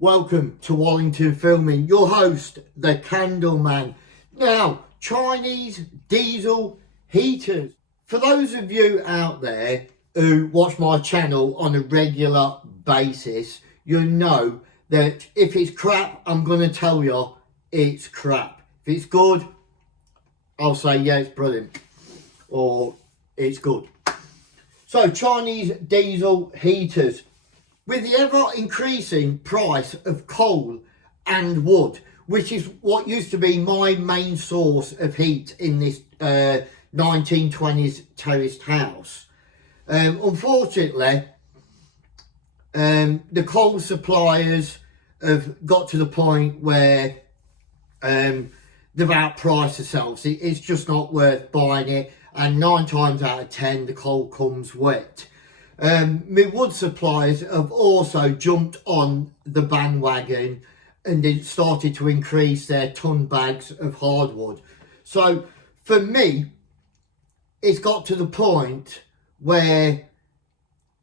Welcome to Wallington Filming, your host, the Candleman. Now, Chinese diesel heaters. For those of you out there who watch my channel on a regular basis, you know that if it's crap, I'm going to tell you it's crap. If it's good, I'll say, yeah, it's brilliant, or it's good. So, Chinese diesel heaters. With the ever-increasing price of coal and wood, which is what used to be my main source of heat in this 1920s terraced house, unfortunately, the coal suppliers have got to the point where they've outpriced themselves. It's just not worth buying it, and 9 times out of 10 the coal comes wet. My wood suppliers have also jumped on the bandwagon and it started to increase their ton bags of hardwood. So for me, it's got to the point where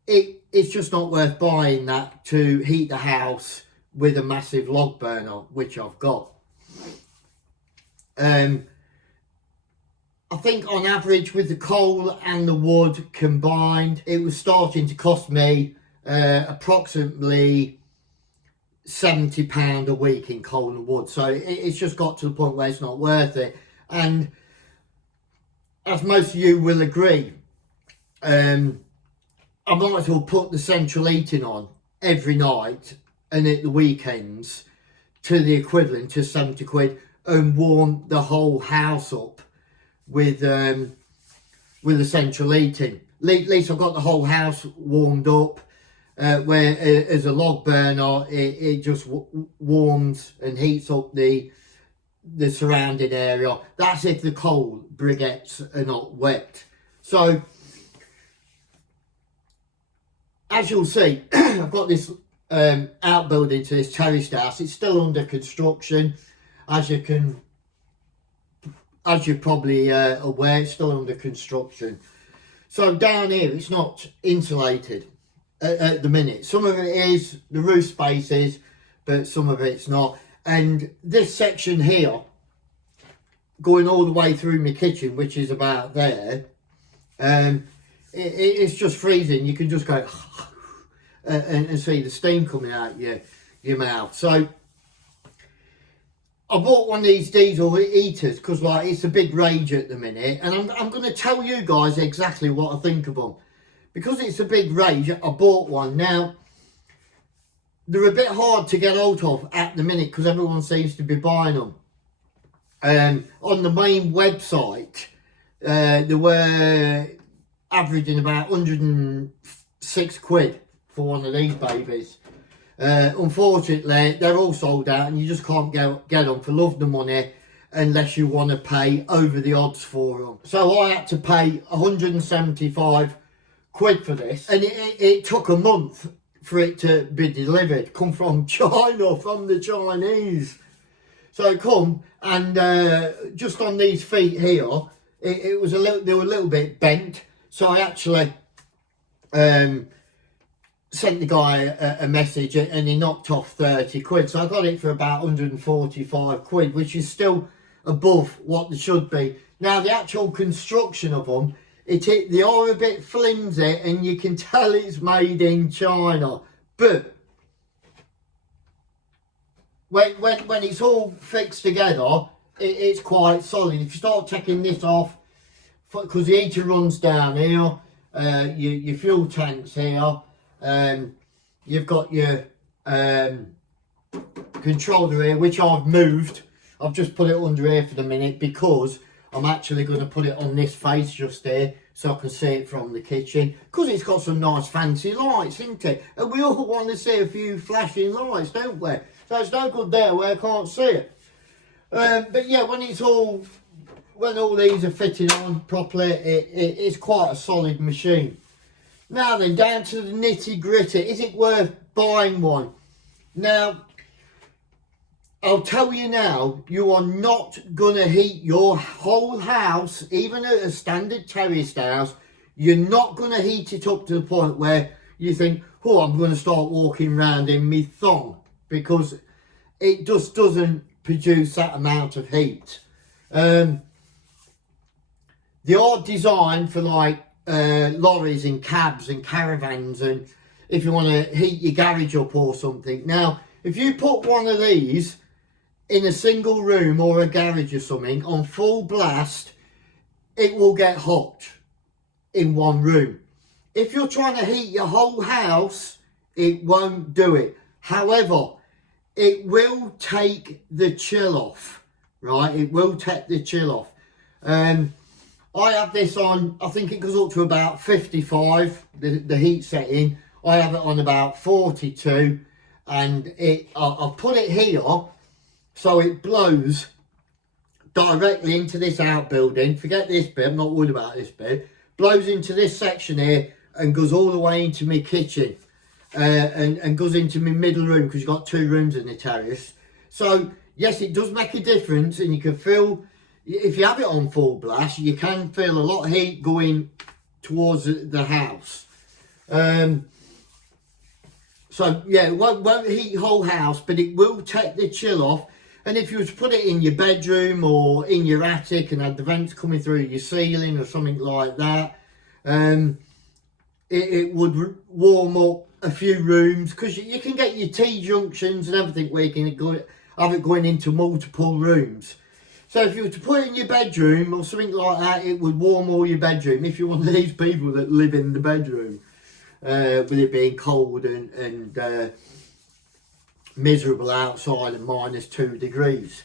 it's just not worth buying that to heat the house with a massive log burner, which I've got. I think on average with the coal and the wood combined, it was starting to cost me approximately £70 a week in coal and wood. So it's just got to the point where it's not worth it. And as most of you will agree, I might as well put the central heating on every night and at the weekends to the equivalent to 70 quid and warm the whole house up with the central heating. At least I've got the whole house warmed up, where as a log burner it just warms and heats up the surrounding area. That's if the coal briquettes are not wet. So as you'll see, I've got this outbuilding to this terraced house. It's still under construction, as you're probably aware. It's still under construction. So down here, it's not insulated at the minute. Some of it is, the roof space is, but some of it's not. And this section here, going all the way through my kitchen, which is about there, it's just freezing. You can just go and see the steam coming out your mouth. So I bought one of these diesel heaters because it's a big rage at the minute, and I'm going to tell you guys exactly what I think of them. Because it's a big rage, I bought one. Now, they're a bit hard to get hold of at the minute because everyone seems to be buying them. On the main website, they were averaging about 106 quid for one of these babies. Unfortunately, they're all sold out and you just can't get them for love nor money unless you want to pay over the odds for them. So I had to pay 175 quid for this, and it took a month for it to be delivered. Come from China, from the Chinese. So it come, and just on these feet here, it was they were a little bit bent. So I actually sent the guy a message and he knocked off 30 quid. So I got it for about 145 quid, which is still above what they should be. Now, the actual construction of them, they are a bit flimsy and you can tell it's made in China. But when it's all fixed together, it's quite solid. If you start taking this off, because the heater runs down here, your fuel tank's here, you've got your controller here, which I've moved. I've just put it under here for the minute because I'm actually going to put it on this face just here so I can see it from the kitchen, because it's got some nice fancy lights, isn't it? And we all want to see a few flashing lights, don't we? So it's no good there where I can't see it. But yeah, when all these are fitted on properly, it's quite a solid machine. Now then, down to the nitty gritty. Is it worth buying one? Now, I'll tell you now, you are not going to heat your whole house, even at a standard terraced house. You're not going to heat it up to the point where you think, oh, I'm going to start walking around in my thong. because it just doesn't produce that amount of heat. They are designed for like lorries and cabs and caravans, and if you want to heat your garage up or something. Now, if you put one of these in a single room or a garage or something on full blast, it will get hot in one room. If you're trying to heat your whole house, it won't do it. However, it will take the chill off, right? It will take the chill off. I have this on, I think it goes up to about 55, the heat setting. I have it on about 42, and I've put it here so it blows directly into this outbuilding. Forget this bit, I'm not worried about this bit. Blows into this section here and goes all the way into my kitchen, and goes into my middle room, because you've got 2 rooms in the terrace. So yes, it does make a difference, and you can feel, if you have it on full blast, you can feel a lot of heat going towards the house. So yeah, it won't heat the whole house, but it will take the chill off. And if you were to put it in your bedroom or in your attic and had the vents coming through your ceiling or something like that, it would warm up a few rooms, because you can get your T-junctions and everything where you can have it going into multiple rooms. So if you were to put it in your bedroom or something like that, it would warm all your bedroom, if you're one of these people that live in the bedroom, with it being cold and miserable outside and -2 degrees.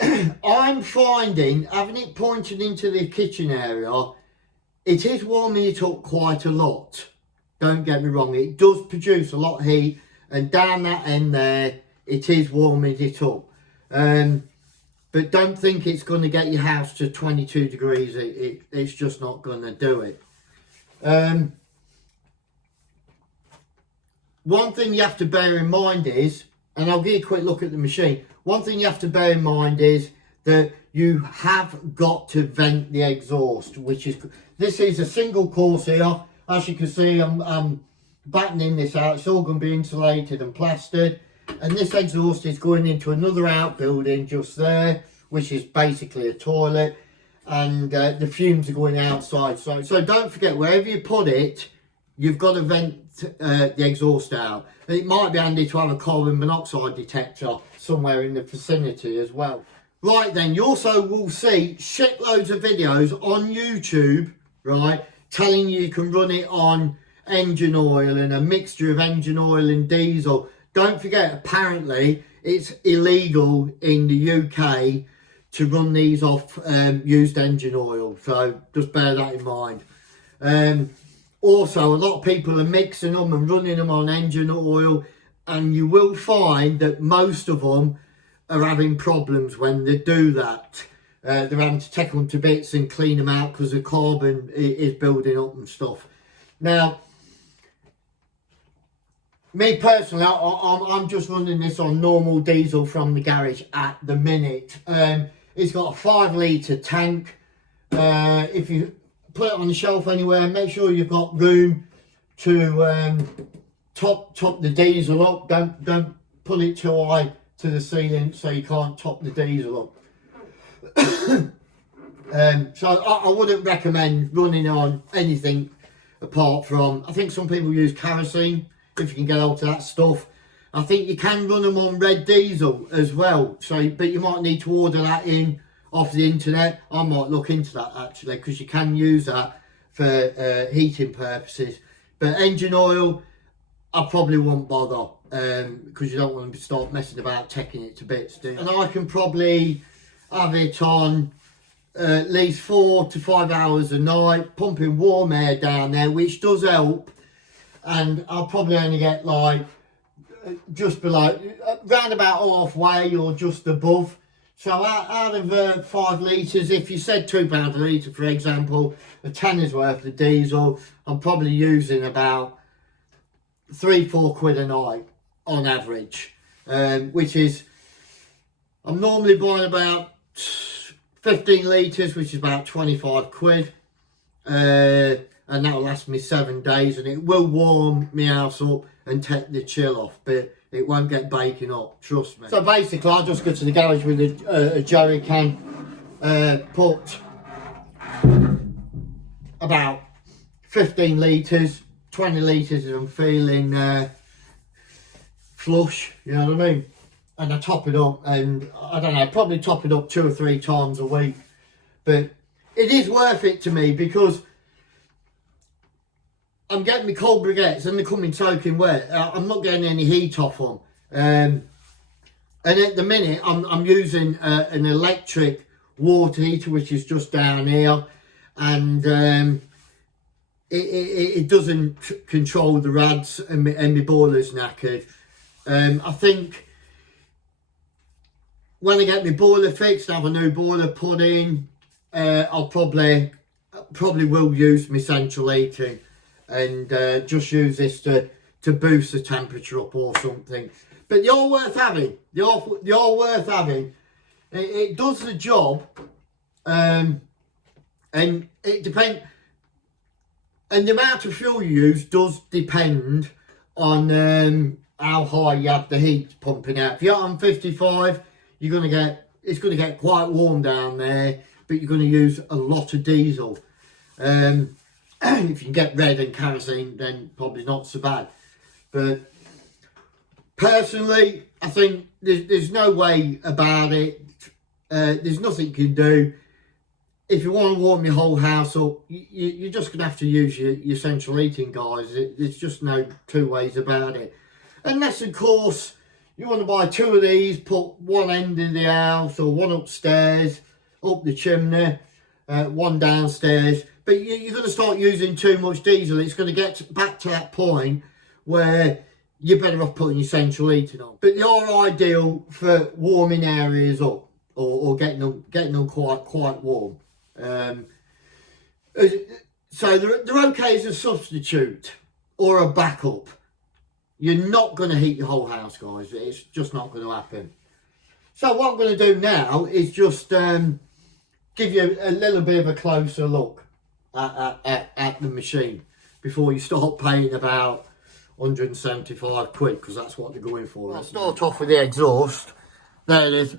I'm finding, having it pointed into the kitchen area, it is warming it up quite a lot. Don't get me wrong, it does produce a lot of heat, and down that end there, it is warming it up. But don't think it's going to get your house to 22 degrees. It's just not going to do it. One thing you have to bear in mind is, and I'll give you a quick look at the machine. One thing you have to bear in mind is that you have got to vent the exhaust, which is, this is a single course here. As you can see, I'm battening this out. It's all going to be insulated and plastered. And this exhaust is going into another outbuilding just there, which is basically a toilet. And the fumes are going outside. So don't forget, wherever you put it, you've got to vent the exhaust out. And it might be handy to have a carbon monoxide detector somewhere in the vicinity as well. Right then, you also will see shitloads of videos on YouTube, right, telling you can run it on engine oil and a mixture of engine oil and diesel. Don't forget, apparently it's illegal in the UK to run these off used engine oil, so just bear that in mind. Also, a lot of people are mixing them and running them on engine oil, and you will find that most of them are having problems when they do that. They're having to take them to bits and clean them out because the carbon is building up and stuff. Now, me personally, I'm just running this on normal diesel from the garage at the minute. It's got a 5 litre tank. If you put it on the shelf anywhere, make sure you've got room to top the diesel up. Don't pull it too high to the ceiling so you can't top the diesel up. So I wouldn't recommend running on anything apart from, I think some people use kerosene, if you can get hold of that stuff. I think you can run them on red diesel as well, so but you might need to order that in off the internet. I might look into that actually, because you can use that for heating purposes. But engine oil, I probably won't bother, because you don't want to start messing about taking it to bits, do you? And I can probably have it on at least 4 to 5 hours a night, pumping warm air down there, which does help. And I'll probably only get like just below, round about halfway or just above. So out of 5 litres, if you said £2 a litre, for example, a tenner's worth of diesel, I'm probably using about 3-4 quid a night on average, which is, I'm normally buying about 15 litres, which is about 25 quid, and that'll last me 7 days, and it will warm my house up and take the chill off. But It won't get baking up, trust me. So basically, I'll just go to the garage with a jerry can, put about 15 litres, 20 litres if I'm feeling flush, you know what I mean? And I top it up, and I don't know, probably top it up 2 or 3 times a week. But it is worth it to me because I'm getting my cold briquettes and they're coming soaking wet. I'm not getting any heat off them. And at the minute, I'm using an electric water heater, which is just down here. And it doesn't control the rads, and my boiler's knackered. I think when I get my boiler fixed, have a new boiler put in, I'll probably will use my central heating and just use this to boost the temperature up or something. But they are worth having. They are worth having. It does the job, and it depends. And the amount of fuel you use does depend on how high you have the heat pumping out. If you're on 55, it's going to get quite warm down there, but you're going to use a lot of diesel. If you can get red and kerosene, then probably not so bad. But personally, I think there's no way about it. There's nothing you can do. If you want to warm your whole house up, you're just going to have to use your central heating, guys. There's just no two ways about it. Unless, of course, you want to buy 2 of these, put one end in the house or one upstairs, up the chimney, one downstairs. But you're going to start using too much diesel. It's going to get back to that point where you're better off putting your central heating on. But they are ideal for warming areas up or getting them quite warm. So they're okay as a substitute or a backup. You're not going to heat your whole house, guys. It's just not going to happen. So what I'm going to do now is just give you a little bit of a closer look at the machine before you start paying about 175 quid, because that's what they're going for. I'll start off with the exhaust. There it is.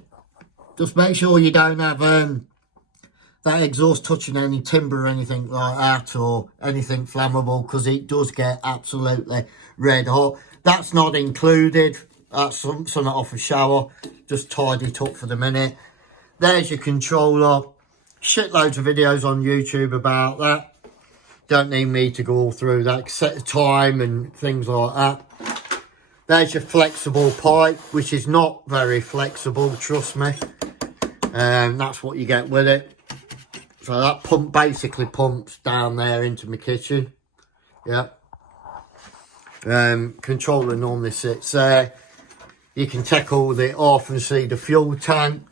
Just make sure you don't have that exhaust touching any timber or anything like that, or anything flammable, because it does get absolutely red hot. That's not included. That's something off a shower. Just tidy it up for the minute. There's your controller. Shitloads of videos on YouTube about that. Don't need me to go all through that. Set the time and things like that. There's your flexible pipe, which is not very flexible, trust me. That's what you get with it. So that pump basically pumps down there into my kitchen. Yeah. Controller normally sits there. You can take all of it off and see the fuel tank.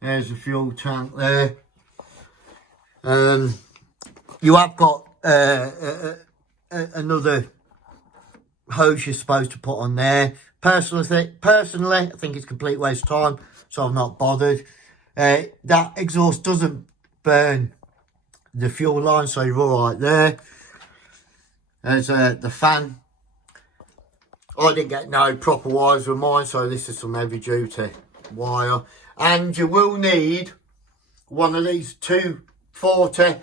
There's the fuel tank there. You have got another hose you're supposed to put on there. Personally, I think it's a complete waste of time, so I've not bothered. That exhaust doesn't burn the fuel line, so you're all right there. There's the fan. I didn't get no proper wires with mine, so this is some heavy duty wire. And you will need one of these 240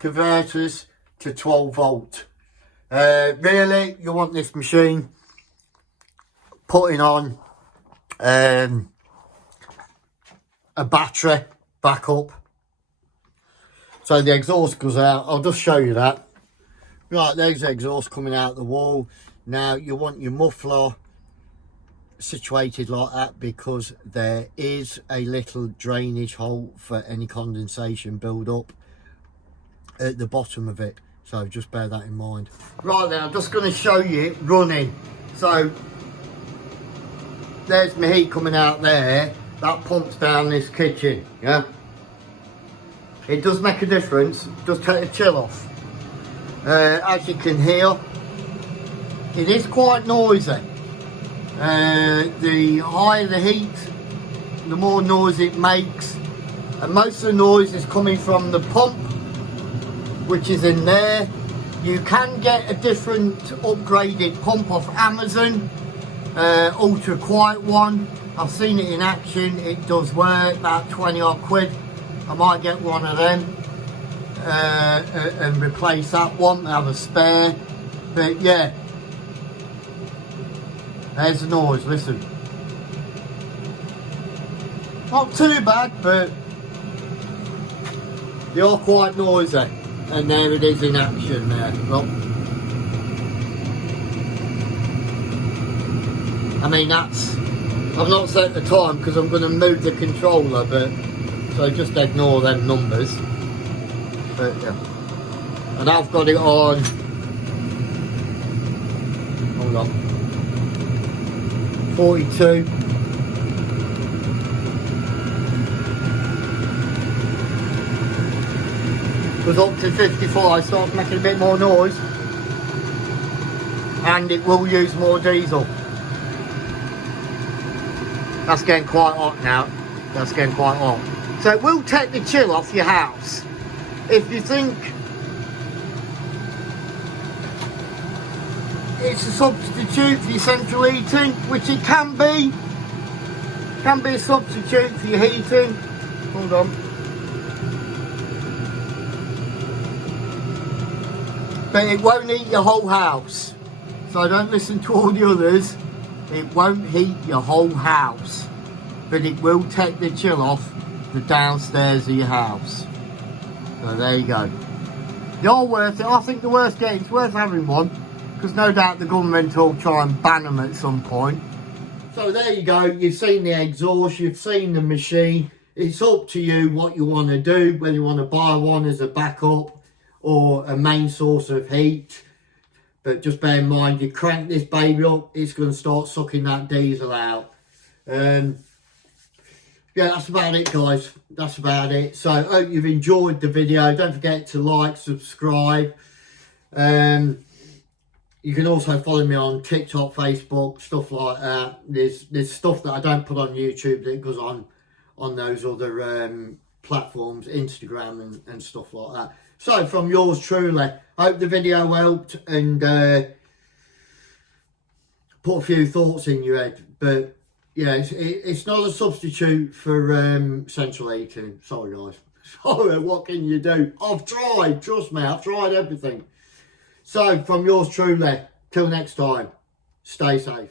converters to 12 volt. Really, you want this machine putting on a battery backup. So the exhaust goes out. I'll just show you that. Right, there's the exhaust coming out the wall. Now you want your muffler situated like that, because there is a little drainage hole for any condensation build up at the bottom of it, so just bear that in mind. Right then, I'm just going to show you it running. So there's my heat coming out there. That pumps down this kitchen. Yeah, it does make a difference. It does take the chill off. As you can hear, it is quite noisy. The higher the heat, the more noise it makes, and most of the noise is coming from the pump, which is in there. You can get a different upgraded pump off Amazon, ultra quiet one. I've seen it in action, it does work, about 20 odd quid. I might get one of them and replace that one, have a spare. But yeah, there's the noise, listen. Not too bad, but they are quite noisy. And there it is in action there, look. I mean, I've not set the time because I'm going to move the controller, but so just ignore them numbers. But yeah, and I've got it on. Hold on, 42. Goes up to 55, starts making a bit more noise, and it will use more diesel. That's getting quite hot now. That's getting quite hot. So it will take the chill off your house. If you think it's a substitute for your central heating, which it can be a substitute for your heating. Hold on. But it won't heat your whole house. So don't listen to all the others. It won't heat your whole house, but it will take the chill off the downstairs of your house. So there you go. You're worth it. I think the worst getting, it's worth having one, because no doubt the government will try and ban them at some point. So there you go. You've seen the exhaust, you've seen the machine. It's up to you what you want to do, whether you want to buy one as a backup or a main source of heat. But just bear in mind, you crank this baby up, it's going to start sucking that diesel out. Yeah, that's about it, guys. That's about it. So I hope you've enjoyed the video. Don't forget to like, subscribe. You can also follow me on TikTok, Facebook, stuff like that. There's stuff that I don't put on YouTube that goes on those other platforms, Instagram and stuff like that. So from yours truly, I hope the video helped and put a few thoughts in your head. But yeah, it's not a substitute for central heating. Sorry guys. Sorry, what can you do? I've tried, trust me, I've tried everything. So from yours truly, till next time, stay safe.